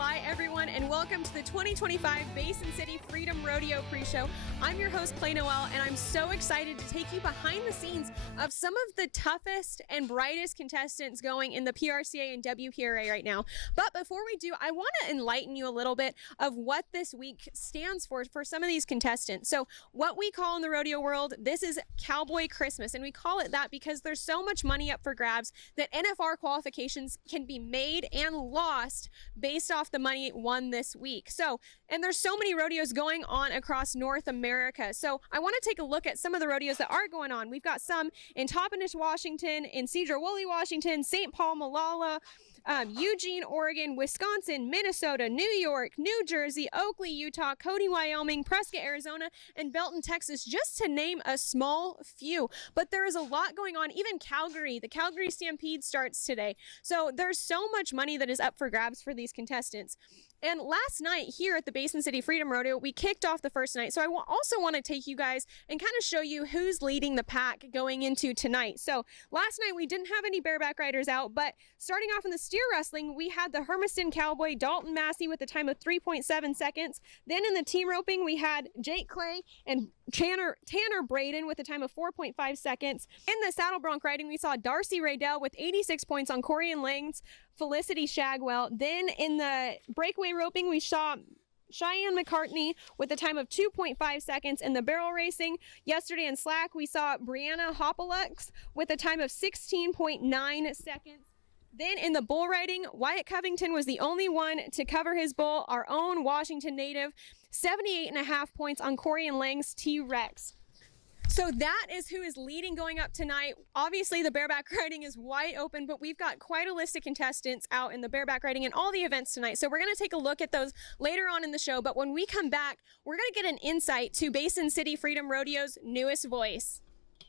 July, everyone, and welcome to the 2025 Basin City Freedom Rodeo pre-show. I'm your host, Clay Noel, and I'm so excited to take you behind the scenes of some of the toughest and brightest contestants going in the PRCA and WPRA right now. But before we do, I want to enlighten you a little bit of what this week stands for some of these contestants. So what we call in the rodeo world, this is Cowboy Christmas, and we call it that because there's so much money up for grabs that NFR qualifications can be made and lost based off the money won this week. So, and there's so many rodeos going on across North America. So I want to take a look at some of the rodeos that are going on. We've got some in Toppenish, Washington, in Sedro-Woolley, Washington, St. Paul, Molalla, Eugene, Oregon, Wisconsin, Minnesota, New York, New Jersey, Oakley, Utah, Cody, Wyoming, Prescott, Arizona, and Belton, Texas, just to name a small few. But there is a lot going on. Even Calgary, the Calgary Stampede starts today. So there's so much money that is up for grabs for these contestants. And last night here at the Basin City Freedom Rodeo, we kicked off the first night. So I also want to take you guys and kind of show you who's leading the pack going into tonight. So last night we didn't have any bareback riders out, but starting off in the steer wrestling, we had the Hermiston Cowboy, Dalton Massey with a time of 3.7 seconds. Then in the team roping, we had Jake Clay and Tanner Braden with a time of 4.5 seconds. In the saddle bronc riding, we saw Darcy Raydell with 86 points on Corey and Lang's Felicity Shagwell. Then in the breakaway roping, we saw Cheyenne McCartney with a time of 2.5 seconds. In the barrel racing, yesterday in slack, we saw Brianna Hopalux with a time of 16.9 seconds. Then in the bull riding, Wyatt Covington was the only one to cover his bull, our own Washington native, 78.5 points on Corey and Lang's T-Rex. So that is who is leading going up tonight. Obviously, the bareback riding is wide open, but we've got quite a list of contestants out in the bareback riding and all the events tonight. So we're going to take a look at those later on in the show. But when we come back, we're going to get an insight to Basin City Freedom Rodeo's newest voice.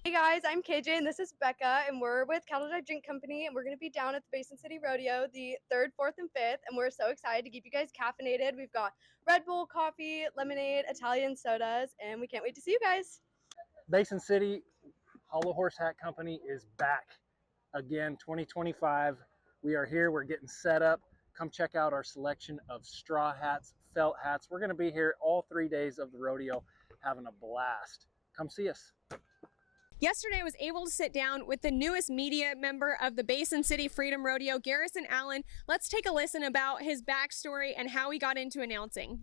Hey guys, I'm KJ and this is Becca, and we're with Cattle Drive Drink Company, and we're going to be down at the Basin City Rodeo the 3rd, 4th, and 5th, and we're so excited to keep you guys caffeinated. We've got Red Bull, coffee, lemonade, Italian sodas, and we can't wait to see you guys. Basin City Hollow Horse Hat Company is back again, 2025. We are here. We're getting set up. Come check out our selection of straw hats, felt hats. We're going to be here all 3 days of the rodeo having a blast. Come see us. Yesterday, I was able to sit down with the newest media member of the Basin City Freedom Rodeo, Garrison Allen. Let's take a listen about his backstory and how he got into announcing.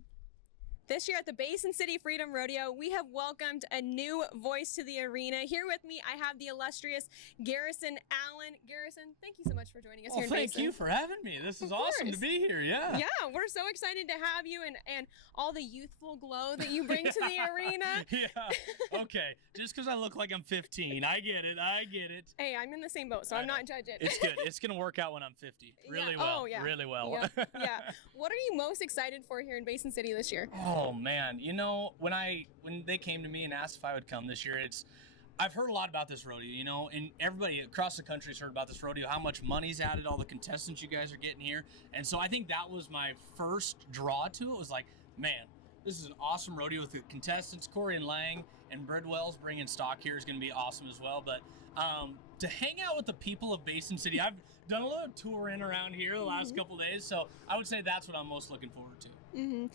This year at the Basin City Freedom Rodeo, we have welcomed a new voice to the arena. Here with me, I have the illustrious Garrison Allen. Garrison, thank you so much for joining us here in Basin. Thank you for having me. This is awesome to be here, yeah. Yeah, we're so excited to have you and all the youthful glow that you bring to the arena. Yeah, okay. Just because I look like I'm 15. I get it. Hey, I'm in the same boat, so I'm not judging. It's good. It's going to work out when I'm 50. Really well. Oh, yeah. Really well. Yeah. What are you most excited for here in Basin City this year? Oh man, you know, when they came to me and asked if I would come this year, I've heard a lot about this rodeo, you know, and everybody across the country has heard about this rodeo, how much money's added, all the contestants you guys are getting here. And so I think that was my first draw to it. Was like, man, this is an awesome rodeo with the contestants. Corey and Lang and Bridwell's bringing stock here is going to be awesome as well. But to hang out with the people of Basin City, I've done a little touring around here the last couple days, so I would say that's what I'm most looking forward to. And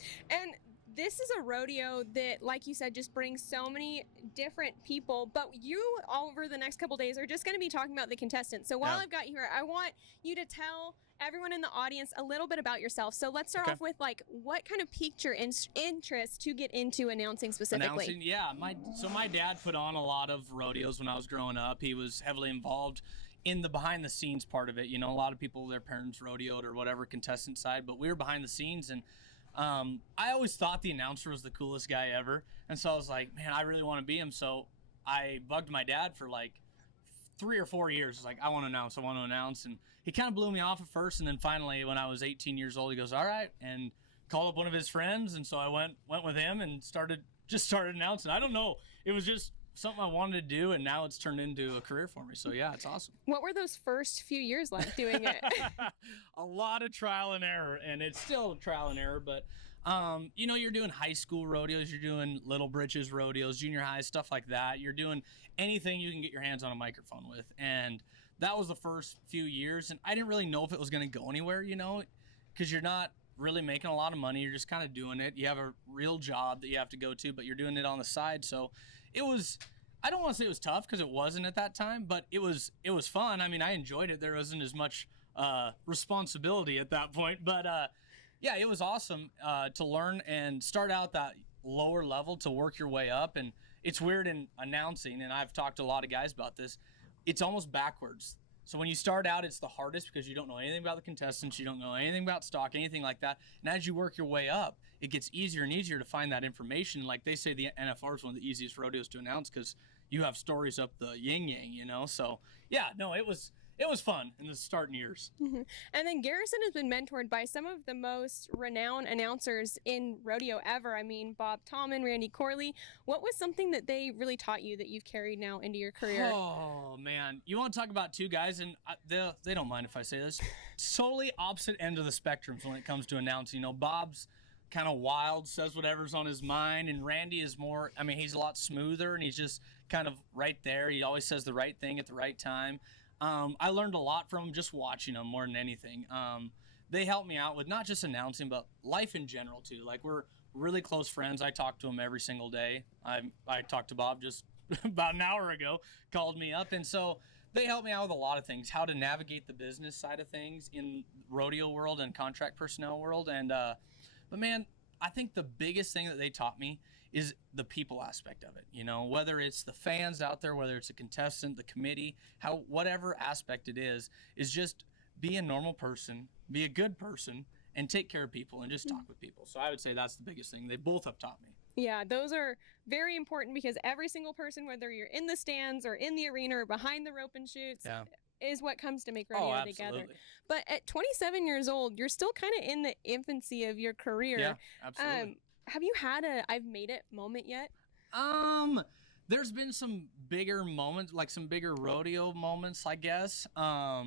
this is a rodeo that, like you said, just brings so many different people, but you, over the next couple days, are just going to be talking about the contestants. So while I've got you here, I want you to tell everyone in the audience a little bit about yourself. So let's start off with, like, what kind of piqued your interest to get into announcing specifically? Announcing, yeah. My dad put on a lot of rodeos when I was growing up. He was heavily involved in the behind the scenes part of it. You know, a lot of people, their parents rodeoed or whatever, contestant side, but we were behind the scenes, and I always thought the announcer was the coolest guy ever. And so I was like, man, I really want to be him. So I bugged my dad for like 3 or 4 years. Like, I want to announce. And he kind of blew me off at first. And then finally, when I was 18 years old, he goes, all right. And called up one of his friends. And so I went with him and started announcing. I don't know. It was just something I wanted to do, and now it's turned into a career for me. So yeah, it's awesome. What were those first few years like doing it? A lot of trial and error, and it's still trial and error, but you know, you're doing high school rodeos, you're doing little britches rodeos, junior high, stuff like that. You're doing anything you can get your hands on a microphone with. And that was the first few years, and I didn't really know if it was going to go anywhere, you know, because you're not really making a lot of money. You're just kind of doing it. You have a real job that you have to go to, but you're doing it on the side. So it was, I don't want to say it was tough because it wasn't at that time, but it was fun. I mean, I enjoyed it. There wasn't as much responsibility at that point, but yeah, it was awesome to learn and start out that lower level to work your way up. And it's weird in announcing, and I've talked to a lot of guys about this, it's almost backwards. So when you start out, it's the hardest because you don't know anything about the contestants, you don't know anything about stock, anything like that. And as you work your way up, it gets easier and easier to find that information. Like they say the NFR is one of the easiest rodeos to announce because you have stories up the yin-yang, you know? So yeah, no, it was fun in the starting years. Mm-hmm. And then Garrison has been mentored by some of the most renowned announcers in rodeo ever. I mean, Bob Tallman, Randy Corley. What was something that they really taught you that you've carried now into your career? Oh, man. You want to talk about two guys, and they don't mind if I say this, solely opposite end of the spectrums when it comes to announcing. You know, Bob's kind of wild, says whatever's on his mind, and Randy is more, I mean, he's a lot smoother, and he's just kind of right there. He always says the right thing at the right time. I learned a lot from them just watching them more than anything. They helped me out with not just announcing, but life in general too. Like we're really close friends. I talk to them every single day. I talked to Bob just about an hour ago, called me up. And so they helped me out with a lot of things, how to navigate the business side of things in rodeo world and contract personnel world. And, but man, I think the biggest thing that they taught me is the people aspect of it, you know, whether it's the fans out there, whether it's a contestant, the committee, whatever aspect it is just be a normal person, be a good person, and take care of people and just talk with people. So I would say that's the biggest thing they both have taught me. Yeah, those are very important because every single person, whether you're in the stands or in the arena or behind the rope and shoots, is what comes to make rodeo together. But at 27 years old, you're still kind of in the infancy of your career. Yeah, absolutely. Have you had a I've made it moment yet? There's been some bigger moments, like some bigger rodeo moments, I guess. I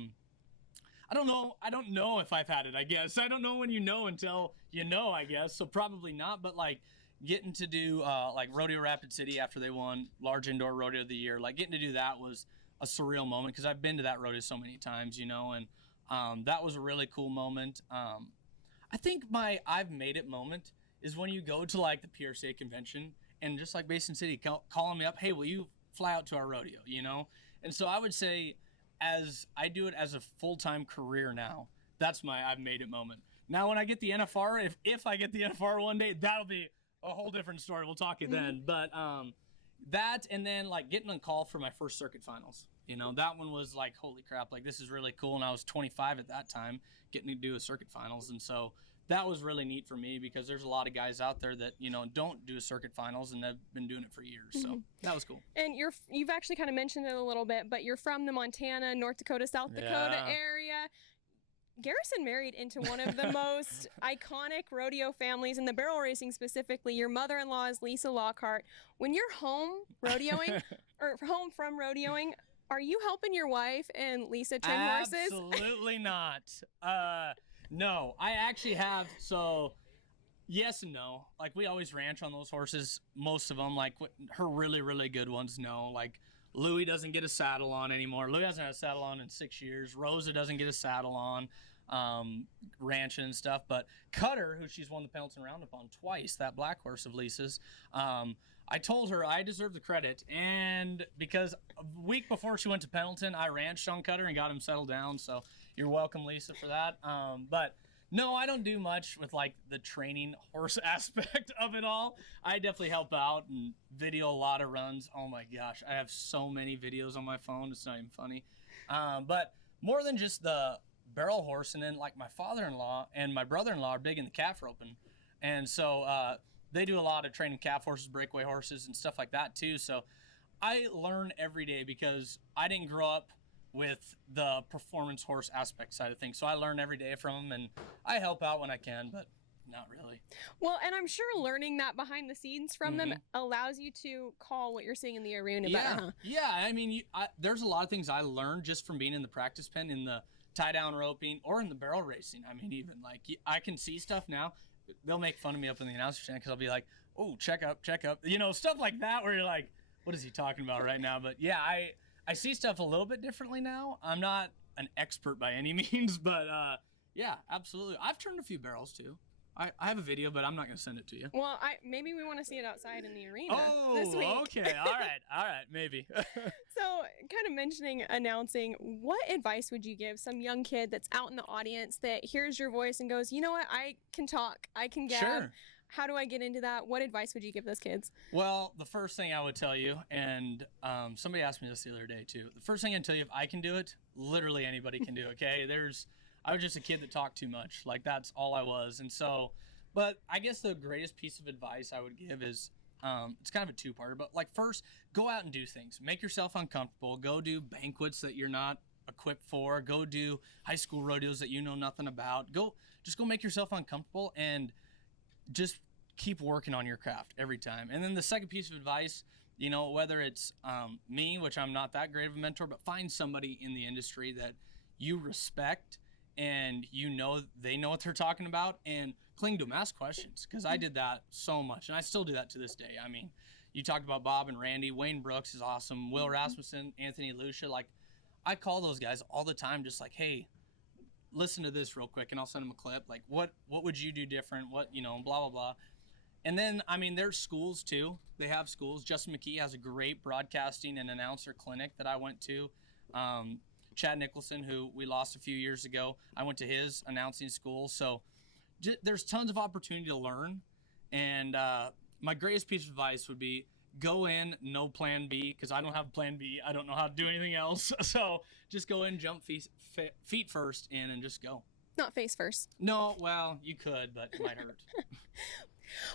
don't know if I've had it, I guess. I don't know when you know until you know, I guess. So probably not, but like getting to do like Rodeo Rapid City after they won Large Indoor Rodeo of the Year, like getting to do that was a surreal moment because I've been to that rodeo so many times, you know, and that was a really cool moment. I think my I've made it moment is when you go to like the PRCA convention and just like Basin City calling me up, hey, will you fly out to our rodeo, you know? And so I would say as I do it as a full-time career now, that's my I've made it moment. Now when I get the NFR, if I get the NFR one day, that'll be a whole different story. We'll talk it then. But that and then like getting on call for my first circuit finals. You know, that one was like, holy crap, like this is really cool. And I was 25 at that time getting to do a circuit finals. And so that was really neat for me because there's a lot of guys out there that, you know, don't do a circuit finals and they've been doing it for years. So that was cool. And you've actually kind of mentioned it a little bit, but you're from the Montana, North Dakota, South Dakota area. Garrison married into one of the most iconic rodeo families in the barrel racing specifically. Your mother-in-law is Lisa Lockhart. When you're home rodeoing or home from rodeoing, are you helping your wife and Lisa train horses? Absolutely not. No, I actually have. So yes and no. Like we always ranch on those horses. Most of them, like her really, really good ones, no. Like Louie doesn't get a saddle on anymore. Louie hasn't had a saddle on in 6 years. Rosa doesn't get a saddle on, ranching and stuff. But Cutter, who she's won the Pendleton Roundup on twice, that black horse of Lisa's, I told her I deserve the credit. And because a week before she went to Pendleton, I ranched on Cutter and got him settled down. So you're welcome, Lisa, for that. But no, I don't do much with like the training horse aspect of it all. I definitely help out and video a lot of runs. Oh my gosh, I have so many videos on my phone. It's not even funny. But more than just the barrel horse, and then like my father-in-law and my brother-in-law are big in the calf roping. And so they do a lot of training calf horses, breakaway horses, and stuff like that too. So I learn every day because I didn't grow up with the performance horse aspect side of things. So I learn every day from them, and I help out when I can, but not really. Well, and I'm sure learning that behind the scenes from them allows you to call what you're seeing in the arena better, huh? Yeah, I mean, there's a lot of things I learned just from being in the practice pen, in the tie-down roping, or in the barrel racing. I mean, even like I can see stuff now. They'll make fun of me up in the announcer stand because I'll be like, oh, check up. You know, stuff like that where you're like, what is he talking about right now? But yeah, I see stuff a little bit differently now. I'm not an expert by any means, but Yeah, absolutely. I've turned a few barrels too. I have a video, but I'm not going to send it to you. Well, maybe we want to see it outside in the arena this week. Oh, okay. All right, maybe. So, kind of mentioning announcing, what advice would you give some young kid that's out in the audience that hears your voice and goes, you know what, I can talk, I can gab. Sure. How do I get into that? What advice would you give those kids? Well, the first thing I would tell you, and somebody asked me this the other day too. The first thing I'd tell you, if I can do it, literally anybody can do it, okay? I was just a kid that talked too much. Like, that's all I was. And so, but I guess the greatest piece of advice I would give is, it's kind of a two-parter, but like, first, go out and do things. Make yourself uncomfortable. Go do banquets that you're not equipped for. Go do high school rodeos that you know nothing about. Just go make yourself uncomfortable and just keep working on your craft every time. And then the second piece of advice, you know, whether it's me, which I'm not that great of a mentor, but find somebody in the industry that you respect and you know they know what they're talking about, and cling to them, ask questions, because I did that so much, and I still do that to this day. I mean, you talked about Bob and Randy, Wayne Brooks is awesome, Will Rasmussen, Anthony Lucia, like, I call those guys all the time, just like, hey, listen to this real quick, and I'll send them a clip, like, what would you do different, what, you know, blah, blah, blah. And then, I mean, there's schools too. They have schools. Justin McKee has a great broadcasting and announcer clinic that I went to. Chad Nicholson, who we lost a few years ago, I went to his announcing school. So there's tons of opportunity to learn. And my greatest piece of advice would be go in, no plan B, because I don't have plan B. I don't know how to do anything else. So just go in, jump feet first in, and just go. Not face first. No, well, you could, but it might hurt.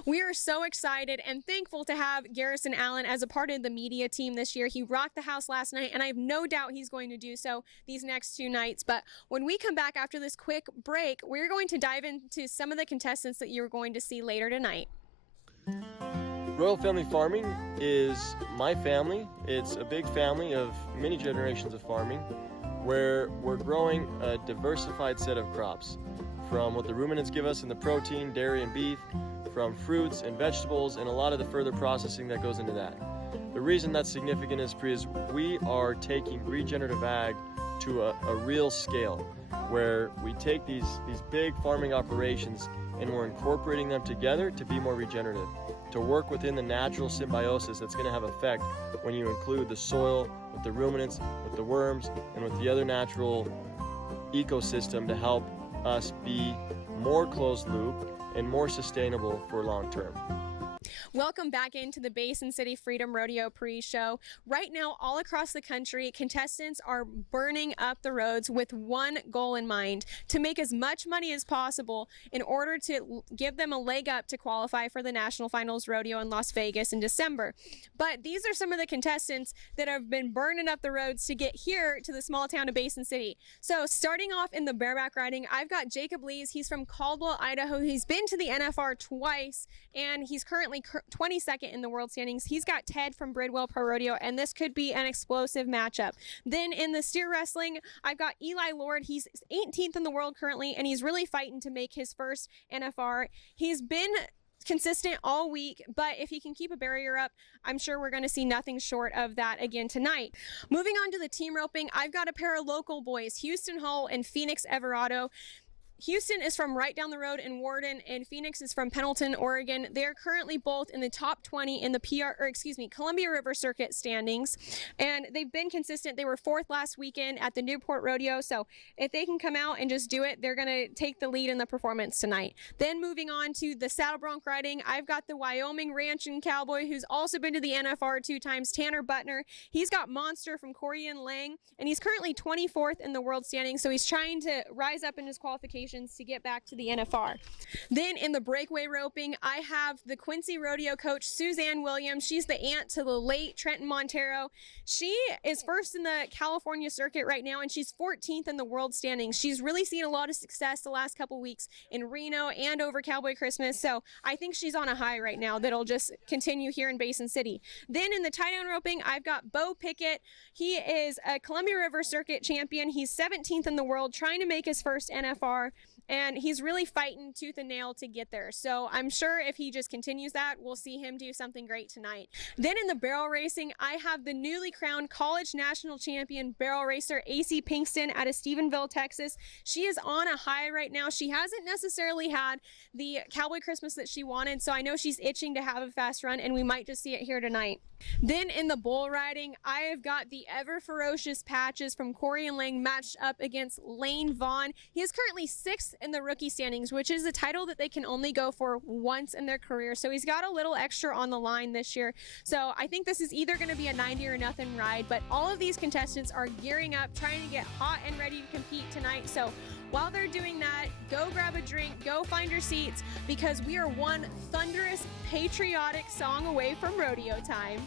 We are so excited and thankful to have Garrison Allen as a part of the media team this year. He rocked the house last night, and I have no doubt he's going to do so these next 2 nights. But when we come back after this quick break, we're going to dive into some of the contestants that you're going to see later tonight. Royal Family Farming is my family. It's a big family of many generations of farming where we're growing a diversified set of crops, from what the ruminants give us in the protein, dairy, and beef, from fruits and vegetables, and a lot of the further processing that goes into that. The reason that's significant is because we are taking regenerative ag to a real scale, where we take these big farming operations and we're incorporating them together to be more regenerative, to work within the natural symbiosis that's going to have effect when you include the soil with the ruminants, with the worms, and with the other natural ecosystem to help us be more closed loop and more sustainable for long term. Welcome back into the Basin City Freedom Rodeo pre-show. Right now, all across the country, contestants are burning up the roads with one goal in mind: to make as much money as possible in order to give them a leg up to qualify for the National Finals Rodeo in Las Vegas in December. But these are some of the contestants that have been burning up the roads to get here to the small town of Basin City. So starting off in the bareback riding, I've got Jacob Lees. He's from Caldwell, Idaho. He's been to the NFR twice, and he's currently 22nd in the world standings. He's got Ted from Bridwell Pro Rodeo, and this could be an explosive matchup. Then in the steer wrestling, I've got Eli Lord. He's 18th in the world currently, and he's really fighting to make his first NFR. He's been consistent all week, but if he can keep a barrier up, I'm sure we're going to see nothing short of that again tonight. Moving on to the team roping, I've got a pair of local boys, Houston Hull and Phoenix Everado. Houston is from right down the road in Warden, and Phoenix is from Pendleton, Oregon. They are currently both in the top 20 in the Columbia River Circuit standings, and they've been consistent. They were 4th last weekend at the Newport Rodeo, so if they can come out and just do it, they're going to take the lead in the performance tonight. Then moving on to the saddle bronc riding, I've got the Wyoming Ranch and Cowboy, who's also been to the NFR 2 times, Tanner Butner. He's got Monster from Corian Lang, and he's currently 24th in the world standings, so he's trying to rise up in his qualifications to get back to the NFR. Then in the breakaway roping, I have the Quincy Rodeo coach, Suzanne Williams. She's the aunt to the late Trenton Montero. She is first in the California circuit right now, and she's 14th in the world standings. She's really seen a lot of success the last couple weeks in Reno and over Cowboy Christmas, so I think she's on a high right now that'll just continue here in Basin City. Then in the tie-down roping, I've got Bo Pickett. He is a Columbia River Circuit champion. He's 17th in the world, trying to make his first NFR. and he's really fighting tooth and nail to get there. So I'm sure if he just continues that, we'll see him do something great tonight. Then in the barrel racing, I have the newly crowned college national champion barrel racer AC Pinkston out of Stephenville, Texas. She is on a high right now. She hasn't necessarily had the Cowboy Christmas that she wanted, so I know she's itching to have a fast run, and we might just see it here tonight. Then in the bull riding, I have got the ever ferocious Patches from Corey and Lang matched up against Lane Vaughn. He is currently 6th in the rookie standings, which is a title that they can only go for once in their career. So he's got a little extra on the line this year. So I think this is either going to be a 90 or nothing ride, but all of these contestants are gearing up, trying to get hot and ready to compete tonight. So while they're doing that, go grab a drink, go find your seats, because we are one thunderous, patriotic song away from rodeo time.